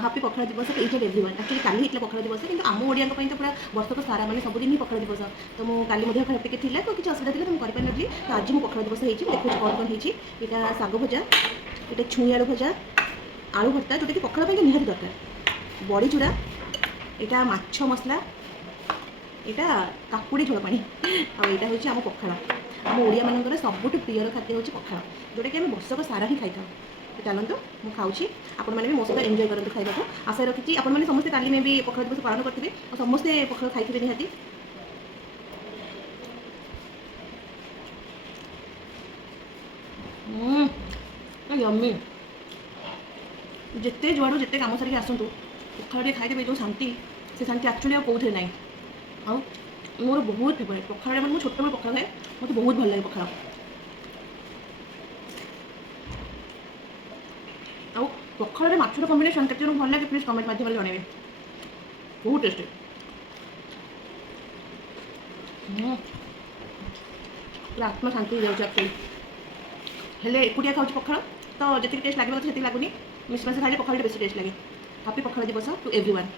Happy Pakhala Dibasa to each and everyone. Actually काली होता पखाला दिवस कि आम ओडिया तो पूरा वर्षक सारा मैंने सबुदिन ही पखाला दिवस। तो मुझे काली टे थी तो किसी असुविधा थी तो मुझे करें तो आज मुझे पखाला दिवस देखिए कौन कौन होता शाग भजा, ये छुई आलू भजा, आलू भर्ता जोटा कि पखाला निहाती दरकार, बड़ी चूड़ा, यहाँ माछ मसला, यहाँ काकुड़ी झोल पानी आईटा हूँ आम पखाला। आम ओडिया मानकर सबुठ प्रियर खाद्य हूँ पखाला जोटा कि आम वर्षक सारा ही खाई था। चलतु मुझे खाऊँ आपण मैंने भी मो सहित एंजॉय करूँ खाइबा को आशा रखी आपण मैंने समस्ते काली में भी पखाला दिवस पालन करते और समस्ते पखाला खाई निहाती। यम्मी जिते जुआड़ू जिते कम सारिक आसतु पखाला खाईदेवे जो शांति से शांति एक्चुअली आ कौन ना आ मोर बहुत फेवरेट पखाला मैं छोट बड़े पखाला खाए मत बहुत भल लगे पखाला आ पखाला माछर कम्बिनेसन के भल लगे प्लीज कमेंट मध्यम जनइबे बहुत टेस्टी पूरा आत्मा शांति हो जाए एक्चुअली हेले एकुटिया खाऊँ पखाला तो जी टेस्ट लगे तो लगुनि मिशमाश खाइले पखाला बेसी टेस्ट लगे। Happy Pakhala Dibasa to everyone.